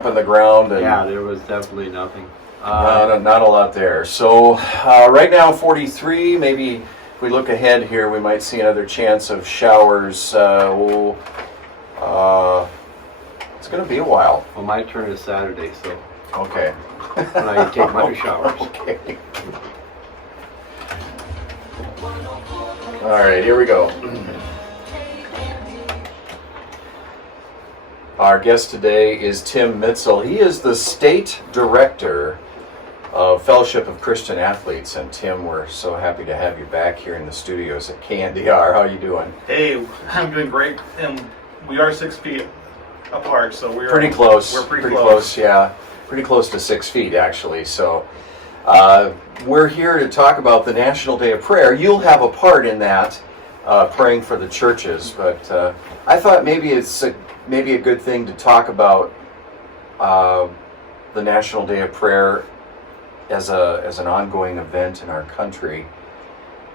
on the ground, and Yeah, there was definitely nothing. not a lot there. So right now 43. Maybe if we look ahead here, we might see another chance of showers. It's going to be a while. Well, my turn is Saturday, so Okay. when I take my showers. Okay. All right, here we go. Our guest today is Tim Mitzel. He is the State Director of Fellowship of Christian Athletes. And Tim, we're so happy to have you back here in the studios at KNDR. How are you doing? Hey, I'm doing great, and we are 6 feet apart, so we're Pretty close. We're pretty close. Yeah. Pretty close to 6 feet, actually. So we're here to talk about the National Day of Prayer. You'll have a part in that, praying for the churches. But I thought maybe it's a good thing to talk about the National Day of Prayer as an ongoing event in our country,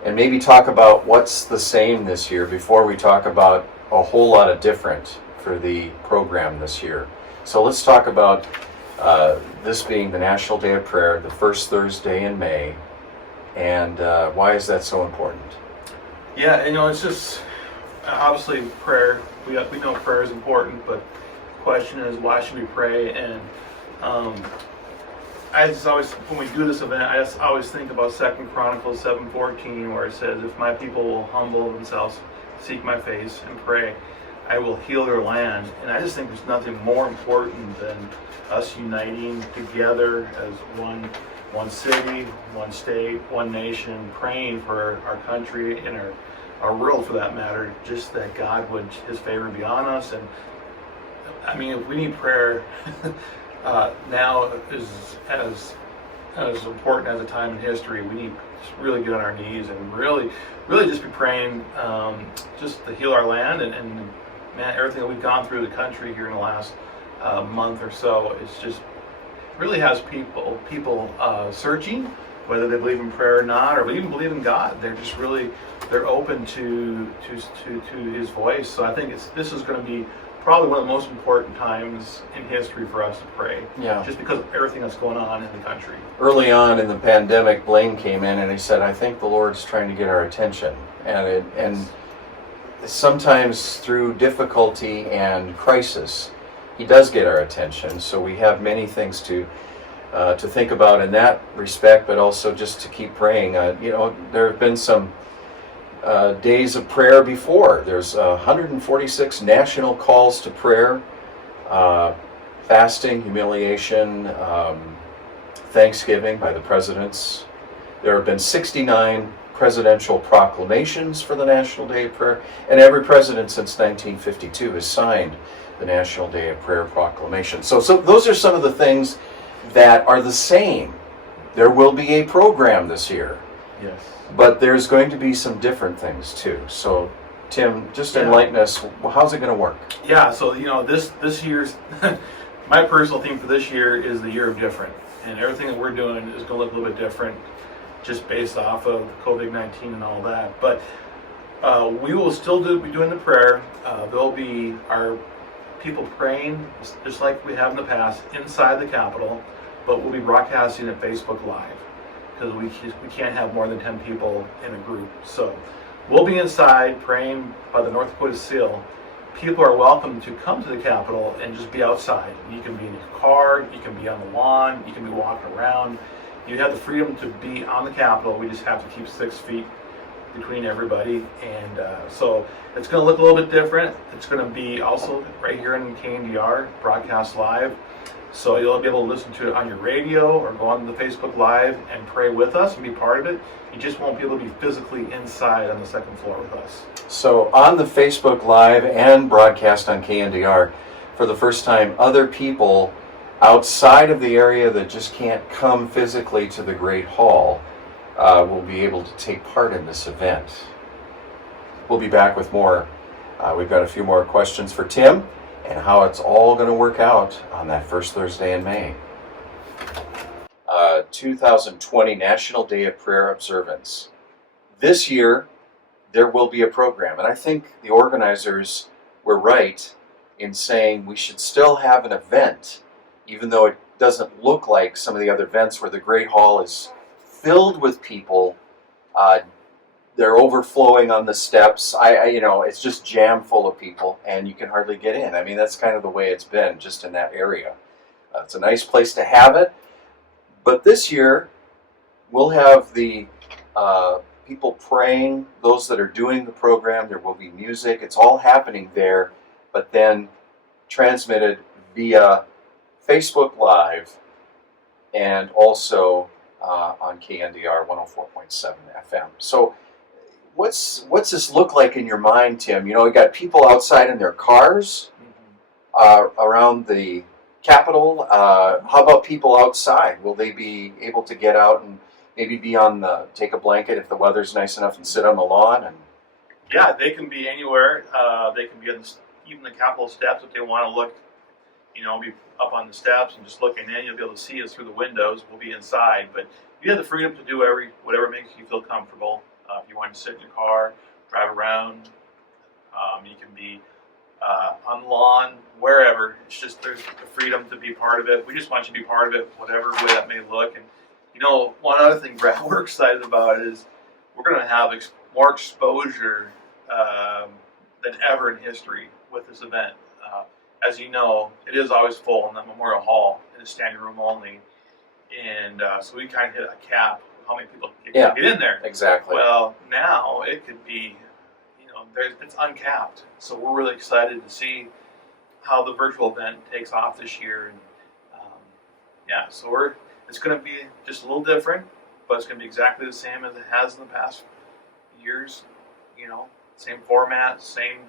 and maybe talk about what's the same this year before we talk about a whole lot of different for the program this year. So let's talk about this being the National Day of Prayer, the first Thursday in May, and why is that so important? Yeah, it's just obviously prayer. We know prayer is important, but the question is, why should we pray? And I just always, when we do this event, I just always think about 2 Chronicles 7:14, where it says, "If my people will humble themselves, seek my face, and pray, I will heal their land." And I just think there's nothing more important than us uniting together as one city, one state, one nation, praying for our country and our world, for that matter, just that God would, His favor be on us. And I mean, if we need prayer, now is as important as a time in history. We need to really get on our knees and really just be praying, just to heal our land, and man, everything that we've gone through the country here in the last month or so, it's just really has people searching whether they believe in prayer or not, or even believe in God. They're open to His voice. So I think this is going to be probably one of the most important times in history for us to pray. Yeah. Just because of everything that's going on in the country. Early on in the pandemic, Blaine came in and he said, "I think the Lord's trying to get our attention," and sometimes through difficulty and crisis, He does get our attention. So we have many things to think about in that respect, but also just to keep praying. There have been some days of prayer before. There's 146 national calls to prayer, fasting, humiliation, Thanksgiving by the presidents. There have been 69 presidential proclamations for the National Day of Prayer, and every president since 1952 has signed the National Day of Prayer proclamation. So those are some of the things that are the same. There will be a program this year. Yes. But there's going to be some different things too. So, Tim, just enlighten us. How's it going to work? Yeah. So this year's my personal theme for this year is the year of different, and everything that we're doing is going to look a little bit different, just based off of COVID-19 and all that. But we will still be doing the prayer. There'll be our people praying just like we have in the past inside the Capitol, but we'll be broadcasting it Facebook Live, because we can't have more than 10 people in a group. So we'll be inside praying by the North Dakota Seal. People are welcome to come to the Capitol and just be outside. You can be in your car, you can be on the lawn, you can be walking around. You have the freedom to be on the Capitol. We just have to keep 6 feet between everybody. And so it's going to look a little bit different. It's going to be also right here in KNDR, broadcast live. So you'll be able to listen to it on your radio or go on the Facebook Live and pray with us and be part of it. You just won't be able to be physically inside on the second floor with us. So on the Facebook Live and broadcast on KNDR, for the first time, other people outside of the area that just can't come physically to the Great Hall will be able to take part in this event. We'll be back with more. We've got a few more questions for Tim and how it's all going to work out on that first Thursday in May. 2020 National Day of Prayer observance. This year, there will be a program, and I think the organizers were right in saying we should still have an event even though it doesn't look like some of the other events where the Great Hall is filled with people. They're overflowing on the steps. It's just jam full of people, and you can hardly get in. I mean, that's kind of the way it's been just in that area. It's a nice place to have it. But this year, we'll have the people praying, those that are doing the program. There will be music. It's all happening there, but then transmitted via Facebook Live and also on KNDR 104.7 FM. So what's this look like in your mind, Tim? You got people outside in their cars around the Capitol. How about people outside? Will they be able to get out and maybe take a blanket if the weather's nice enough and sit on the lawn? And yeah, they can be anywhere. They can be on even the Capitol steps if they want to look. Be up on the steps and just looking in. You'll be able to see us through the windows. We'll be inside, but you have the freedom to do whatever makes you feel comfortable. If you want to sit in your car, drive around, you can be on the lawn, wherever. It's just there's the freedom to be part of it. We just want you to be part of it, whatever way that may look. And one other thing, Brad, we're excited about is we're going to have more exposure than ever in history with this event. As you know, it is always full in the Memorial Hall in the standing room only, and so we kind of hit a cap of how many people can get in there. Exactly. Well, now it could be, it's uncapped. So we're really excited to see how the virtual event takes off this year, and so it's going to be just a little different, but it's going to be exactly the same as it has in the past years. Same format, same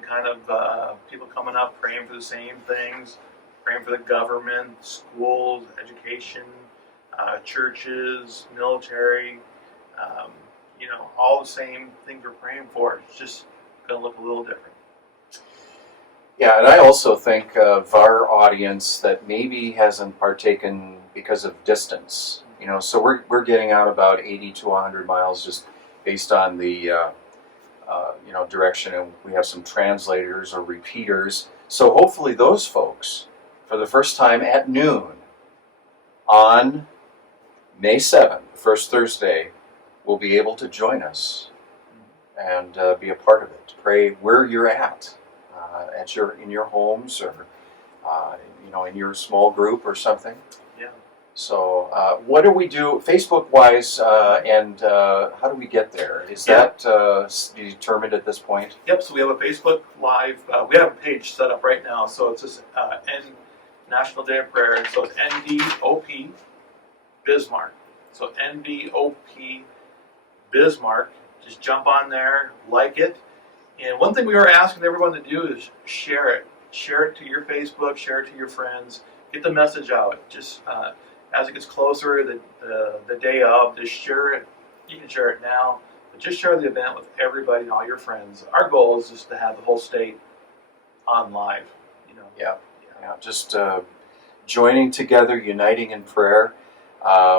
kind of people coming up, praying for the same things, praying for the government, schools, education, churches, military, all the same things we're praying for. It's just going to look a little different. Yeah, and I also think of our audience that maybe hasn't partaken because of distance. So we're getting out about 80 to 100 miles just based on the direction, and we have some translators or repeaters. So hopefully those folks, for the first time at noon on May 7th, first Thursday, will be able to join us and be a part of it. Pray where you're at in your homes or in your small group or something. Yeah. So what do we do Facebook-wise, and how do we get there? Is that determined at this point? Yep, so we have a Facebook Live. We have a page set up right now, so it's just National Day of Prayer. So it's NDOP Bismarck. So NDOP Bismarck. Just jump on there, like it. And one thing we are asking everyone to do is share it. Share it to your Facebook, share it to your friends. Get the message out. Just as it gets closer, the day of, just share it. You can share it now, but just share the event with everybody and all your friends. Our goal is just to have the whole state on live. Yeah. Just joining together, uniting in prayer.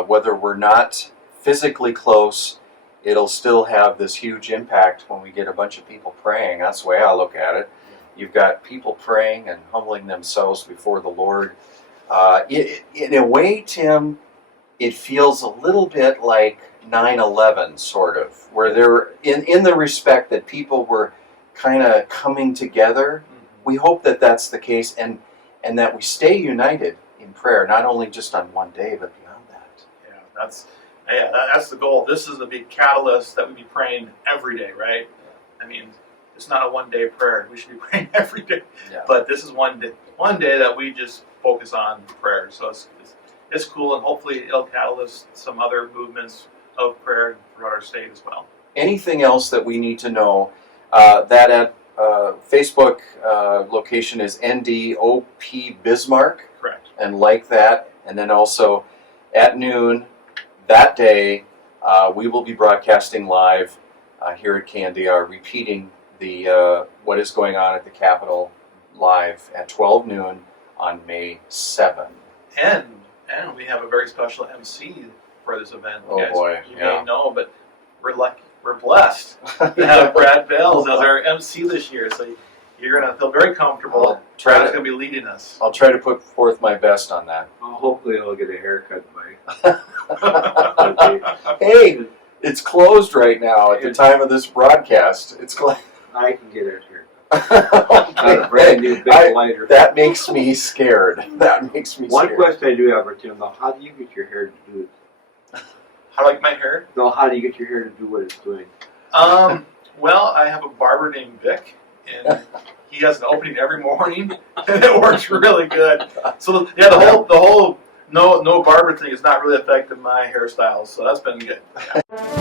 Whether we're not physically close, it'll still have this huge impact when we get a bunch of people praying. That's the way I look at it. You've got people praying and humbling themselves before the Lord. In a way, Tim, it feels a little bit like 9/11, sort of, where they're in the respect that people were kind of coming together. Mm-hmm. We hope that that's the case, and that we stay united in prayer, not only just on one day, but beyond that. That's the goal. This is a big catalyst that we be praying every day, right? Yeah. I mean, it's not a one-day prayer. We should be praying every day. Yeah. But this is one day that we just focus on prayer. So it's cool, and hopefully it'll catalyst some other movements of prayer throughout our state as well. Anything else that we need to know? That at Facebook location is NDOP Bismarck. Correct. And like that, and then also at noon that day, we will be broadcasting live here at KNDR, repeating the what is going on at the Capitol live at 12 noon on May 7th. And we have a very special MC for this event. Oh, boy. You may know, but we're lucky. We're blessed to have Brad Bales as our MC this year. So You're going to feel very comfortable. I'll try God's to- going to be leading us. I'll try to put forth my best on that. Well, hopefully I'll get a haircut by. Hey, it's closed right now at the time of this broadcast. It's closed. I can get a haircut. Got a brand new big lighter. That makes me scared. That makes me One scared. question I do have for Tim, though, how do you get your hair to do it? How do I like my hair? No, how do you get your hair to do what it's doing? Well, I have a barber named Vic, and he has an opening every morning, and it works really good. So yeah, the whole no barber thing has not really affected my hairstyle, so that's been good. Yeah.